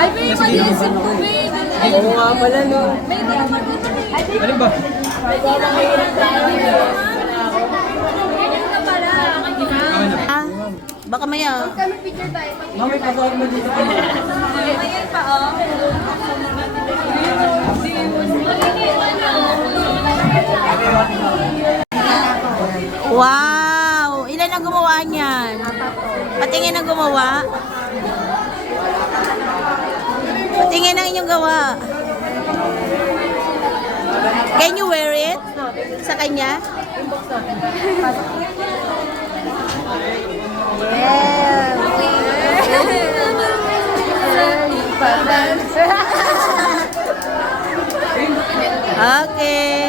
Ay, may maliit si Pube. Oo nga pala, no? May naman dito. Alin ba? Ganyan ka pala. Ah, baka maya. Kami picture tayo. Mami, pasawag mo dito. Ayan pa, oh. Gumawa niyan? Patingin ang gumawa. Patingin ang inyong gawa. Can you wear it? Sa kanya? Yeah. Okay.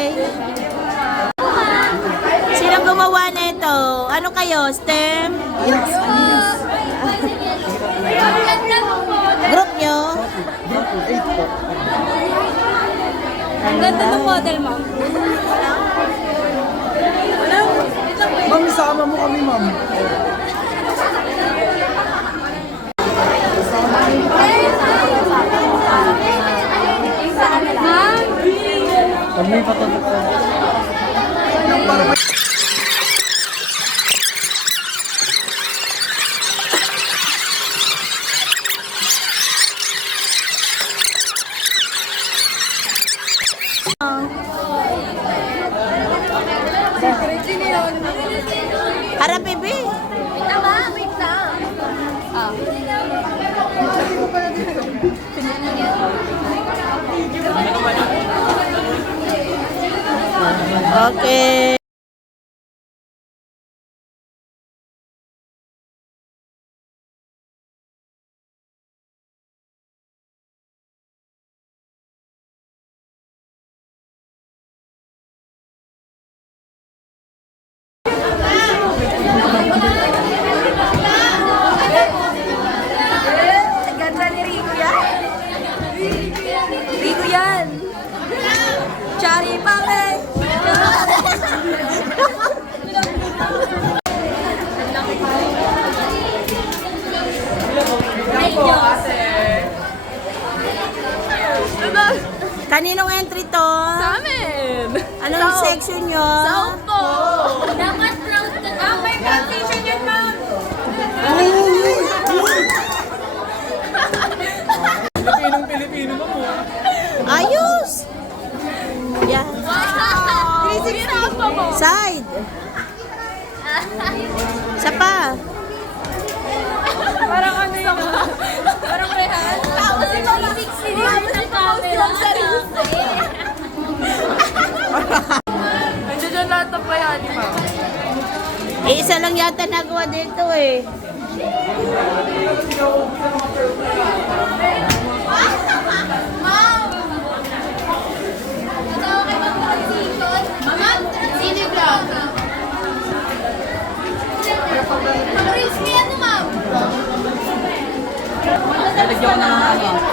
Gumawa nito? Ano kayo? STEM? Group nyo? Ang ganda ng model, ma'am. Ma'am, isama mo kami, ma'am. May patutupad. Harap, baby. Wait ma'am. Wait na. Ah. Okay. Rico yan. Chari Pame. Kaninong entry to? Sa amin. Anong section nyo? South po. Dapat round to Ah, may transition yun, ma'am. Pilipinong Pilipino mo po. Ayos! Yeah. Wow! 360 pa mo. Side. Isa pa. Parang ano yun? Parang rehan. Tapos si 360 din yung sa camera. Nandiyan dyan lahat ng bayani, ma'am. Eh, isa lang yata nagawa dito eh. 아,